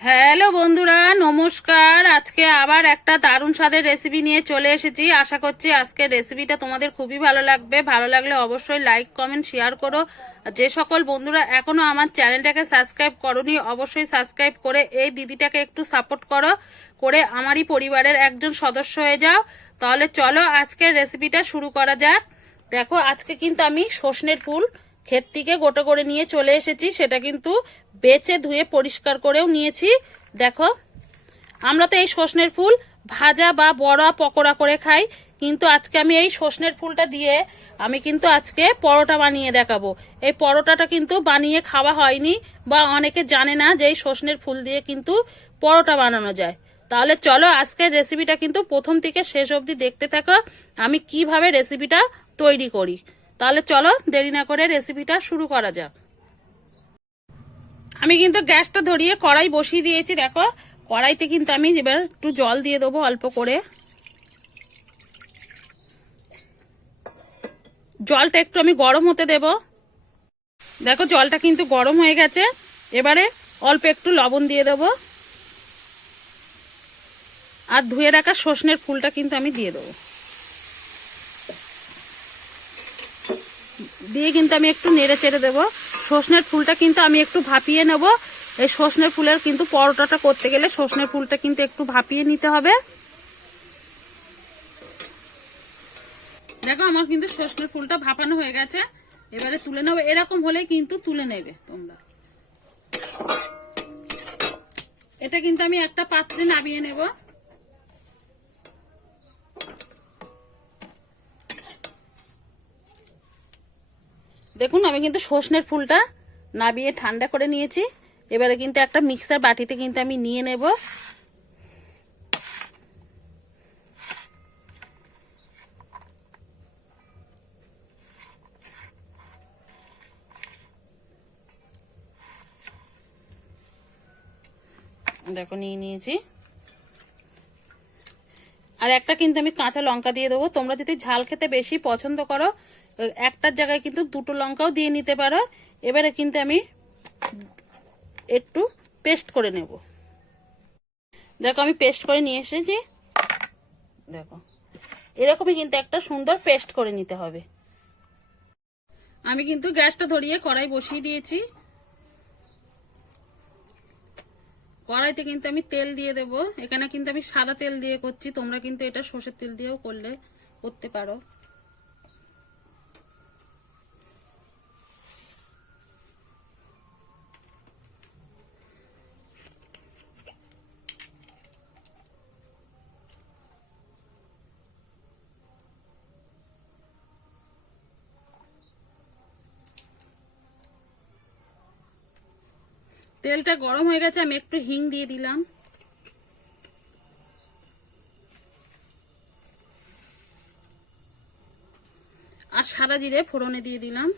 Hello বন্ধুরা, নমস্কার। আজকে আবার একটা দারুণ স্বাদের রেসিপি নিয়ে চলে এসেছি। আশা করছি আজকের রেসিপিটা তোমাদের খুবই ভালো লাগবে। ভালো লাগলে অবশ্যই লাইক কমেন্ট শেয়ার করো। যে সকল বন্ধুরা এখনও আমার চ্যানেলটাকে সাবস্ক্রাইব করনি, অবশ্যই সাবস্ক্রাইব করে এই দিদিটাকে একটু সাপোর্ট করো। করে আমারই পরিবারের একজন সদস্য হয়ে যাও। তাহলে চলো আজকের রেসিপিটা শুরু করা যাক। দেখো, আজকে কিন্তু আমি সর্ষের ফুল ক্ষেত থেকে গোটো করে নিয়ে চলে এসেছি, সেটা কিন্তু বেচে ধুয়ে পরিষ্কার করেও নিয়েছি। দেখো, আমরা তো এই সর্ষের ফুল ভাজা বা বড়া পকোড়া করে খাই, কিন্তু আজকে আমি এই সর্ষের ফুলটা দিয়ে আমি কিন্তু আজকে পরোটা বানিয়ে দেখাবো। এই পরোটাটা কিন্তু বানিয়ে খাওয়া হয়নি বা অনেকে জানে না যে এই সর্ষের ফুল দিয়ে কিন্তু পরোটা বানানো যায়। তাহলে চলো আজকের রেসিপিটা কিন্তু প্রথম থেকে শেষ অবধি দেখতে থাকো, আমি কীভাবে রেসিপিটা তৈরি করি। তাহলে চলো দেরি না করে রেসিপিটা শুরু করা যাক। আমি কিন্তু গ্যাসটা ধরিয়ে কড়াই বসিয়ে দিয়েছি, দেখো। কড়াইতে কিন্তু আমি এবার একটু জল দিয়ে দেবো অল্প করে। জলটা একটু আমি গরম হতে দেব। দেখো, জলটা কিন্তু গরম হয়ে গেছে। এবারে অল্প একটু লবণ দিয়ে দেবো। আর ধুয়ে রাখা সর্ষের ফুলটা কিন্তু আমি দিয়ে দেবো। দিয়ে কিন্তু আমি একটু নেড়ে চেড়ে দেবো। সর্ষের ফুলটা কিন্তু আমি একটু ভাপিয়ে নেব। এই সর্ষের ফুলের কিন্তু পরোটাটা করতে গেলে সর্ষের ফুলটা কিন্তু একটু ভাপিয়ে নিতে হবে। দেখো, আমার কিন্তু সর্ষের ফুলটা ভাপানো হয়ে গেছে। এবারে তুলে নেব। এরকম হলেই কিন্তু তুলে নেবে তোমরা। এটা কিন্তু আমি একটা পাত্রে নামিয়ে নেব। দেখুন, আমি কিন্তু সর্ষের ফুলটা নাবিয়ে ঠান্ডা করে নিয়েছি। এবারে কিন্তু একটা মিক্সার বাটিতে কিন্তু আমি নিয়ে নেব। দেখো, নিয়ে নিয়েছি। আর একটা কিন্তু আমি কাঁচা লঙ্কা দিয়ে দেবো। তোমরা যদি ঝাল খেতে বেশি পছন্দ করো একটার জায়গায় কিন্তু দুটো লঙ্কাও দিয়ে নিতে পারো। এবারে কিন্তু আমি একটু পেস্ট করে নেব। দেখো, আমি পেস্ট করে নিয়ে এসেছি। দেখো, এরকমই কিন্তু একটা সুন্দর পেস্ট করে নিতে হবে। আমি কিন্তু গ্যাসটা ধরিয়ে কড়াই বসিয়ে দিয়েছি। কড়াইতে কিন্তু আমি তেল দিয়ে দেব। এখানে কিন্তু আমি সাদা তেল দিয়ে করছি। তোমরা কিন্তু এটা সর্ষের তেল দিয়েও করলে, করতে পারো। তেলটা গরম হয়ে গেছে, আমি একটু হিং দিয়ে দিলাম। আর সাদা জিরে ফোড়নে দিয়ে দিলাম।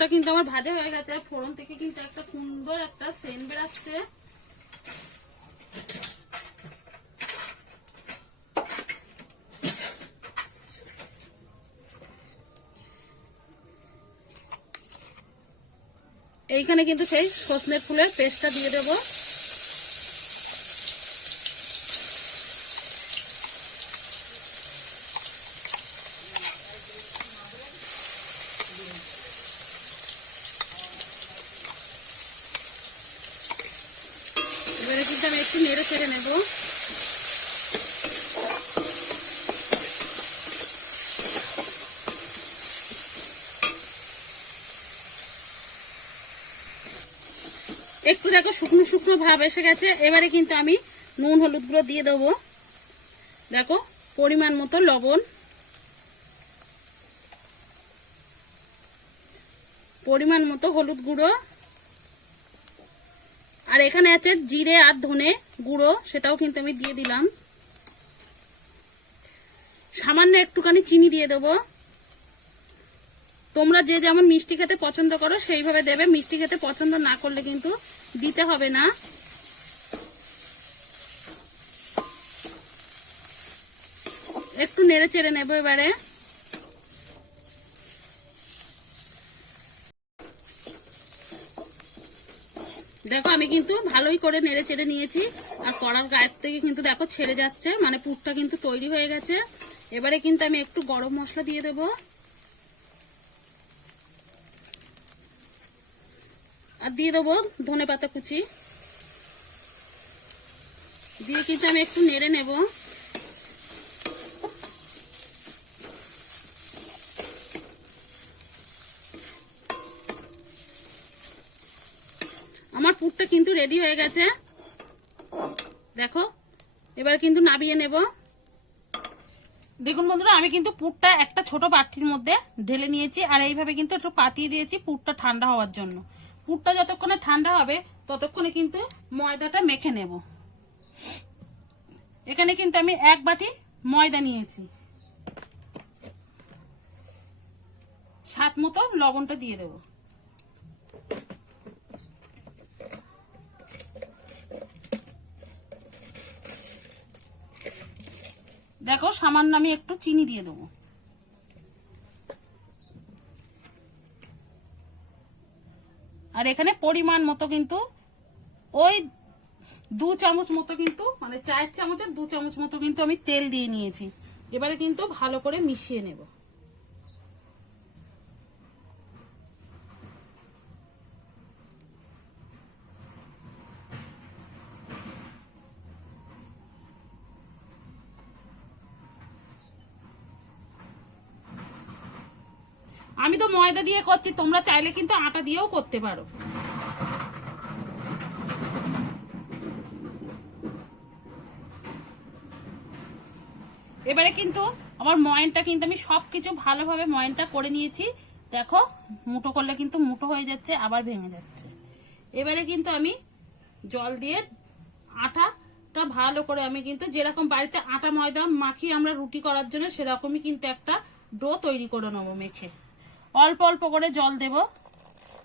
ফোড়নটা কিন্তু আমার ভাজা হয়ে গেছে। ফোড়ন থেকে কিন্তু একটা সুন্দর একটা সেন্ট বেরাচ্ছে। এইখানে কিন্তু সেই সজনে ফুলের পেস্টটা দিয়ে দেবো এবারে কিন্তু আমি একটু নেব। একটু দেখো শুকনো শুকনো ভাব এসে গেছে। এবারে কিন্তু আমি নুন, হলুদ গুঁড়ো দিয়ে দেবো। দেখো, পরিমাণ মতো লবণ। পরিমাণ মতো হলুদ গুঁড়ো। আর এখানে আছে জিরে আর ধনে গুঁড়ো, সেটাও কিন্তু আমি দিয়ে দিলাম। সামান্য একটুখানি চিনি দিয়ে দেবো। তোমরা যে যেমন মিষ্টি খেতে পছন্দ করো, সেইভাবে দেবে। মিষ্টি খেতে পছন্দ না করলে কিন্তু দিতে হবে না। একটু নেড়ে চেড়ে নেব এবারে। দেখো, আমি কিন্তু ভালোই করে নেড়ে চেড়ে নিয়েছি। আর কড়ার গায়ের থেকে কিন্তু দেখো ছেড়ে যাচ্ছে মানে পুরটা কিন্তু তৈরি হয়ে গেছে। এবারে কিন্তু আমি একটু গরম মশলা দিয়ে দেব। আর দিয়ে দেবো ধনে পাতা কুচি। দিয়ে কিন্তু আমি একটু নেড়ে নেব আমার পুরটা কিন্তু রেডি হয়ে গেছে। দেখো, এবার কিন্তু নাবিয়ে নেব। দেখুন বন্ধুরা, আমি কিন্তু পুরটা একটা ছোট বাটির মধ্যে ঢেলে নিয়েছি, আর এইভাবে কিন্তু একটু পাতিয়ে দিয়েছি পুরটা ঠান্ডা হওয়ার জন্য। পুরটা যতক্ষণে ঠান্ডা হবে, ততক্ষণে কিন্তু ময়দাটা মেখে নেব। এখানে কিন্তু আমি এক বাটি ময়দা নিয়েছি। স্বাদ মতো লবণটা দিয়ে দেবো। দেখো, সামান্য আমি একটু চিনি দিয়ে দেবো। আর এখানে পরিমাণ মতো কিন্তু ওই দু চামচ মতো কিন্তু মানে চায়ের চামচের দু চামচ মতো কিন্তু আমি তেল দিয়ে নিয়েছি। এবারে কিন্তু ভালো করে মিশিয়ে নেব আমি তো ময়দা দিয়ে করছি, তোমরা চাইলে কিন্তু আটা দিয়েও করতে পারো। এবারে কিন্তু আমার ময়নটা কিন্তু আমি সবকিছু ভালোভাবে ময়নটা করে নিয়েছি। দেখো মুটো করলে কিন্তু মুটো হয়ে যাচ্ছে, আবার ভেঙে যাচ্ছে। এবারে কিন্তু আমি জল দিয়ে আটাটা ভালো করে আমি কিন্তু যেরকম বাড়িতে আটা ময়দা মাখি আমরা রুটি করার জন্য সেরকমই কিন্তু একটা ডো তৈরি করে নেব মেখে। অল্প অল্প করে জল দেব।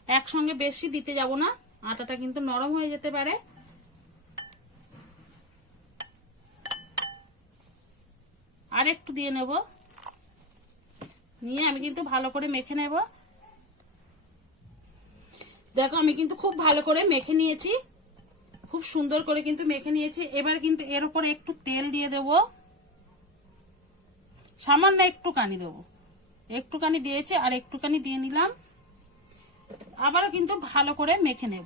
একসঙ্গে বেশি দিতে যাব না। আটাটা কিন্তু নরম হয়ে যেতে পারে। আর একটু দিয়ে নেব। নিয়ে আমি কিন্তু ভালো করে মেখে নেব। দেখো, আমি কিন্তু খুব ভালো করে মেখে নিয়েছি। খুব সুন্দর করে কিন্তু মেখে নিয়েছি। এবার কিন্তু এর উপরে একটু তেল দিয়ে দেব। সামান্য একটু কানি দেবো। একটুখানি দিয়েছি আর একটুখানি দিয়ে নিলাম। আবারও কিন্তু ভালো করে মেখে নেব।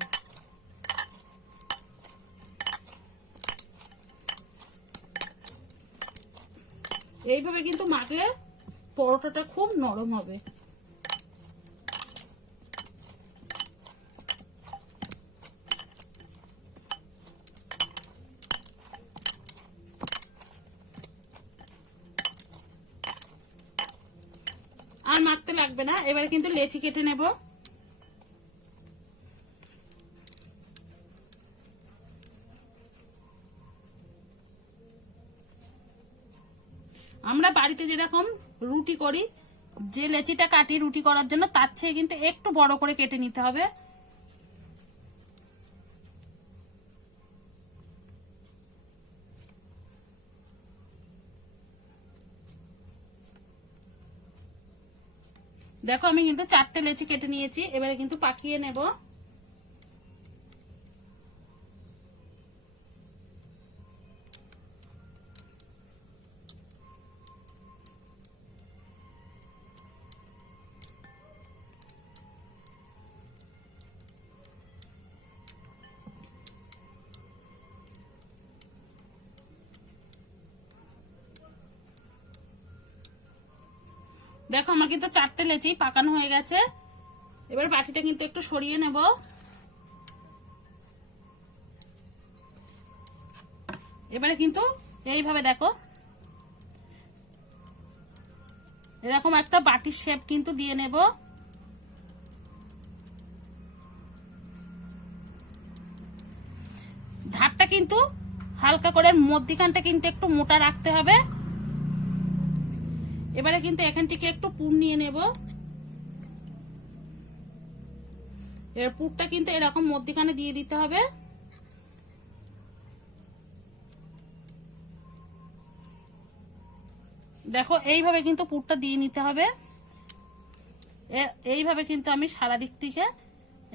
এইভাবে কিন্তু মাখলে পরোটাটা খুব নরম হবে আর মাখতে লাগবে না। এবারে কিন্তু লেচি কেটে নেব। আমরা বাড়িতে যেরকম রুটি করি, যে লেচিটা কাটি রুটি করার জন্য, তার চেয়ে কিন্তু একটু বড় করে কেটে নিতে হবে। দেখো আমি কিন্তু চারটে লেচি কেটে নিয়েছি এবারে কিন্তু পাকিয়ে নেব। দেখো, আমার কিন্তু চারটে লেচি পাকানো হয়ে গেছে। এবার বাটিটা কিন্তু একটু সরিয়ে নেব। এবারে কিন্তু এইভাবে দেখো, এরকম একটা বাটির শেপ কিন্তু দিয়ে নেব। ধারটা কিন্তু হালকা করে মধ্যিখানটা কিন্তু একটু মোটা রাখতে হবে। এবারে কিন্তু এখান থেকে একটু পুর নিয়ে নেব। এর পুরটা কিন্তু এরকম মধ্যিখানে দিয়ে দিতে হবে। দেখো, এইভাবে কিন্তু পুরটা দিয়ে নিতে হবে। এইভাবে কিন্তু আমি সারা দিক থেকে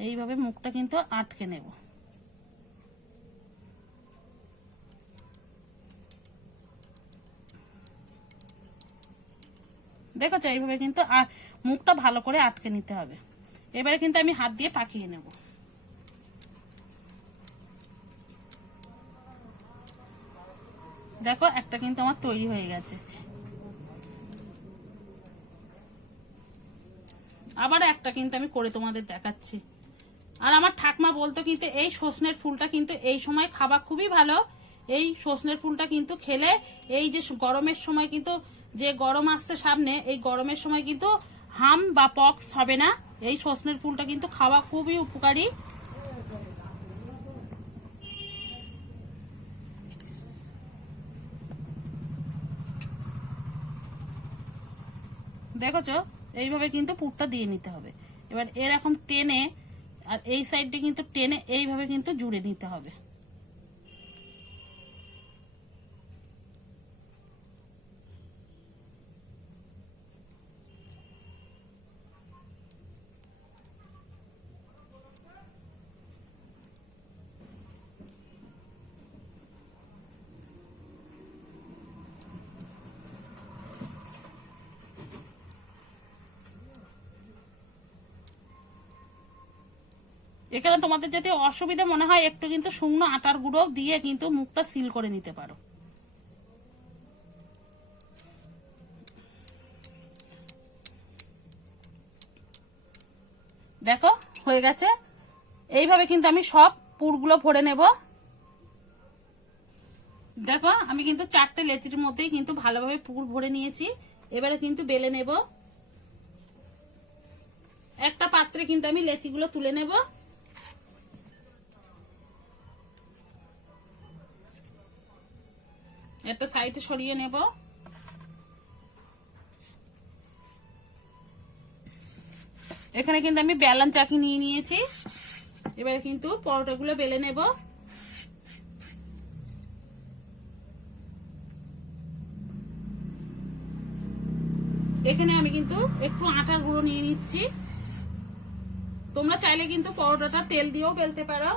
এইভাবে মুখটা কিন্তু আটকে নেব। দেখেছ? এইভাবে কিন্তু আর মুখটা ভালো করে আটকে নিতে হবে। এবারে কিন্তু আমি হাত দিয়ে পাকিয়ে নেব। দেখো, একটা কিন্তু আমার তৈরি হয়ে গেছে। আবার একটা কিন্তু আমি করে তোমাদের দেখাচ্ছি। আর আমার ঠাকমা বলতো কিন্তু এই সজনের ফুলটা কিন্তু এই সময় খাবার খুবই ভালো। এই সজনের ফুলটা কিন্তু খেলে এই যে গরমের সময় কিন্তু যে গরম আসছে সামনে, এই গরমের সময় কিন্তু হাম বা পক্স হবে না। এই সজনের ফুলটা কিন্তু খাওয়া খুবই উপকারী। দেখেছ? এইভাবে কিন্তু পুরটা দিয়ে নিতে হবে। এবার এরকম টেনে, আর এই সাইডটা কিন্তু টেনে এইভাবে কিন্তু জুড়ে নিতে হবে। এখানে তোমাদের যদি অসুবিধা মনে হয়, একটু কিন্তু শুকনো আটার গুঁড়ো দিয়ে কিন্তু মুখটা সিল করে নিতে পারো। দেখো, হয়ে গেছে। এইভাবে কিন্তু আমি সব পুরগুলো ভরে নেব। দেখো, আমি কিন্তু চারটে লেচির মধ্যেই কিন্তু ভালোভাবে পুর ভরে নিয়েছি। এবারে কিন্তু বেলে নেব। একটা পাত্রে কিন্তু আমি লেচিগুলো তুলে নেব। একটা সাইডে সরিয়ে নেব। এখানে কিন্তু আমি বেলান চাকি নিয়ে নিয়েছি। এবারে কিন্তু পরোটাগুলো বেলে নেব। এখানে আমি কিন্তু একটু আটার গুঁড়ো নিয়ে নিচ্ছি। তোমরা চাইলে কিন্তু পরোটাটা তেল দিয়েও বেলতে পারো।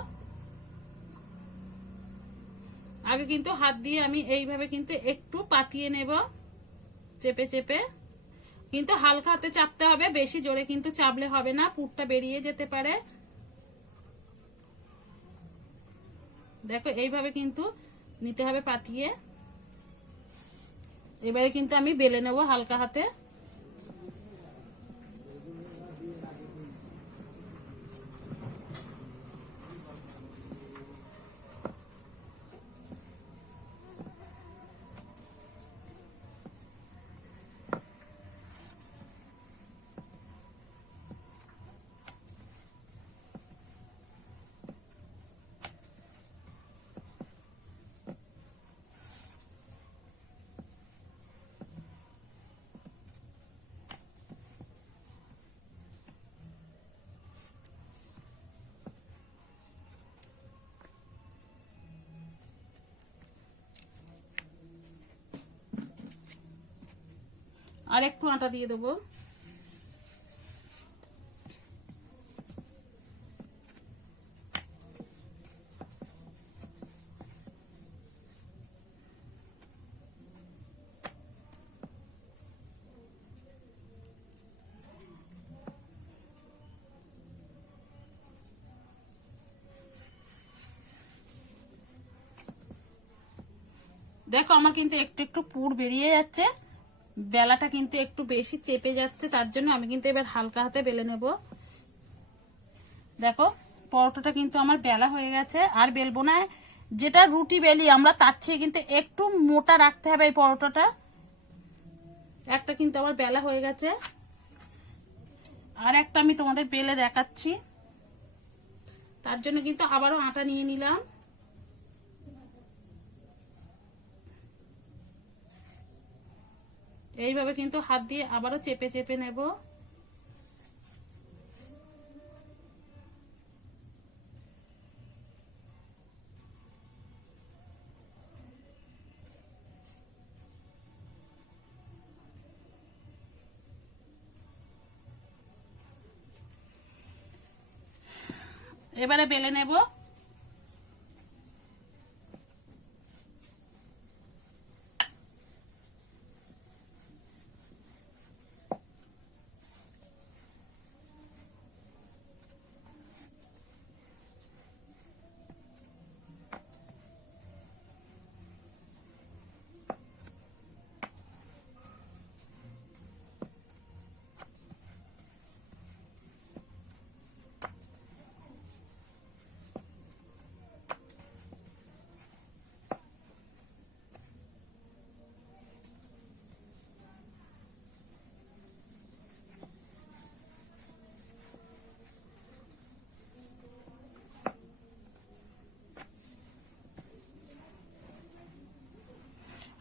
আগে কিন্তু হাত দিয়ে আমি এইভাবে কিন্তু একটু পাতিয়ে নেব। চেপে চেপে। কিন্তু হালকা হাতে চাপতে হবে, বেশি জোরে কিন্তু চাপলে হবে না, পুরটা বেরিয়ে যেতে পারে। দেখো, এইভাবে কিন্তু নিতে হবে পাতিয়ে। এবারে কিন্তু আমি বেলে নেব হালকা হাতে। আর একটু আটা দিয়ে দেবো। দেখো আমার কিন্তু একটু একটু পুর বেরিয়ে যাচ্ছে। বেলাটা কিন্তু একটু বেশি চেপে যাচ্ছে, তার জন্য আমি কিন্তু এবার হালকা হাতে বেলে নেব। দেখো, পরোটাটা কিন্তু আমার বেলা হয়ে গেছে, আর বেলবো না। যেটা রুটি বেলি, আমরা তার চেয়ে কিন্তু একটু মোটা রাখতে হবে এই পরোটাটা। একটা কিন্তু আমার বেলা হয়ে গেছে। আর একটা আমি তোমাদের বেলে দেখাচ্ছি। তার জন্য কিন্তু আবারও আটা নিয়ে নিলাম। এইভাবে কিন্তু হাত দিয়ে আবারও চেপে চেপে নেব। এবারে বেলে নেব।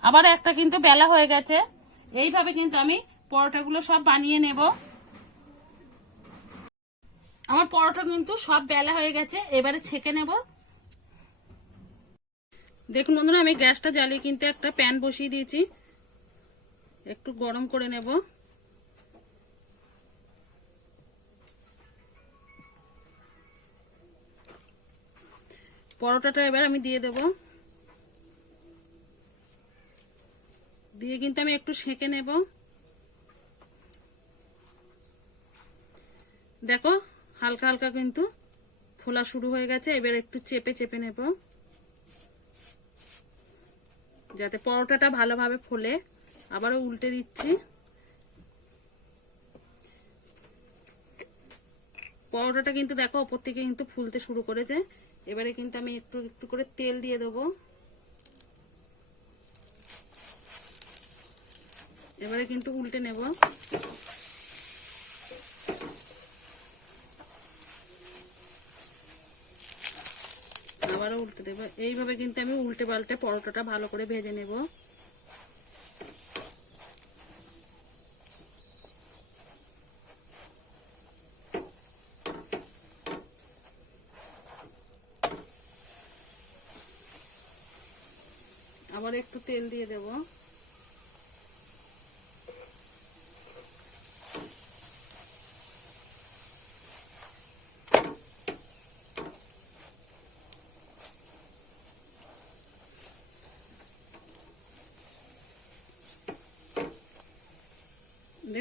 আবার একটা কিন্তু বেলা হয়ে গেছে। এইভাবে কিন্তু আমি পরোটাগুলো সব বানিয়ে নেব। আমার পরোটা কিন্তু সব বেলা হয়ে গেছে, এবারে ছেঁকে নেব। দেখুন বন্ধুরা, আমি গ্যাসটা জ্বালিয়ে কিন্তু একটা প্যান বসিয়ে দিয়েছি। একটু গরম করে নেব। পরোটাটা এবার আমি দিয়ে দেবো। দিয়ে কিন্তু আমি একটু সেঁকে নেব। দেখো, হালকা হালকা কিন্তু ফোলা শুরু হয়ে গেছে, এবার একটু চেপে চেপে নেব। যাতে পরোটাটা ভালোভাবে ফোলে। আবারও উল্টে দিচ্ছি। পরোটাটা কিন্তু দেখো, ওপর থেকে কিন্তু ফুলতে শুরু করেছে। এবারে কিন্তু আমি একটু একটু করে তেল দিয়ে দেবো। এবারে কিন্তু উল্টে নেব। আবারও উল্টে দেবো। এইভাবে কিন্তু আমি উল্টে পাল্টে পরোটাটা ভালো করে ভেজে নেব। আবার একটু তেল দিয়ে দেবো।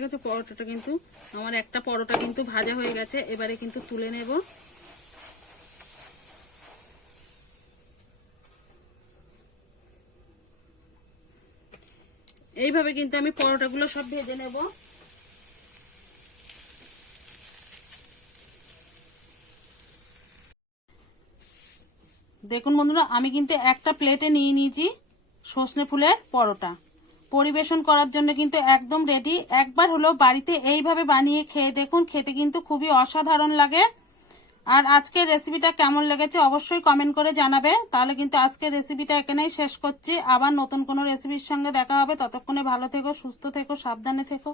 দেখো তো পরোটাটা কিন্তু, আমার একটা পরোটা কিন্তু ভাজা হয়ে গেছে, এবারে কিন্তু তুলে নেব। এইভাবে কিন্তু আমি পরোটাগুলো সব ভেজে নেব। দেখুন বন্ধুরা, আমি কিন্তু একটা প্লেটে নিয়ে নিয়েছি সর্ষে ফুলের পরোটা। পরিবেশন করার জন্য কিন্তু একদম রেডি একবার হলো বাড়িতে এইভাবে বানিয়ে খেয়ে দেখুন, খেতে কিন্তু খুবই অসাধারণ লাগে। আর আজকের রেসিপিটা কেমন লেগেছে অবশ্যই কমেন্ট করে জানাবে। তাহলে কিন্তু আজকের রেসিপিটা এখানেই শেষ করছি। আবার নতুন কোনো রেসিপির সঙ্গে দেখা হবে। ততক্ষণে ভালো থেকো, সুস্থ থেকো, সাবধানে থেকো।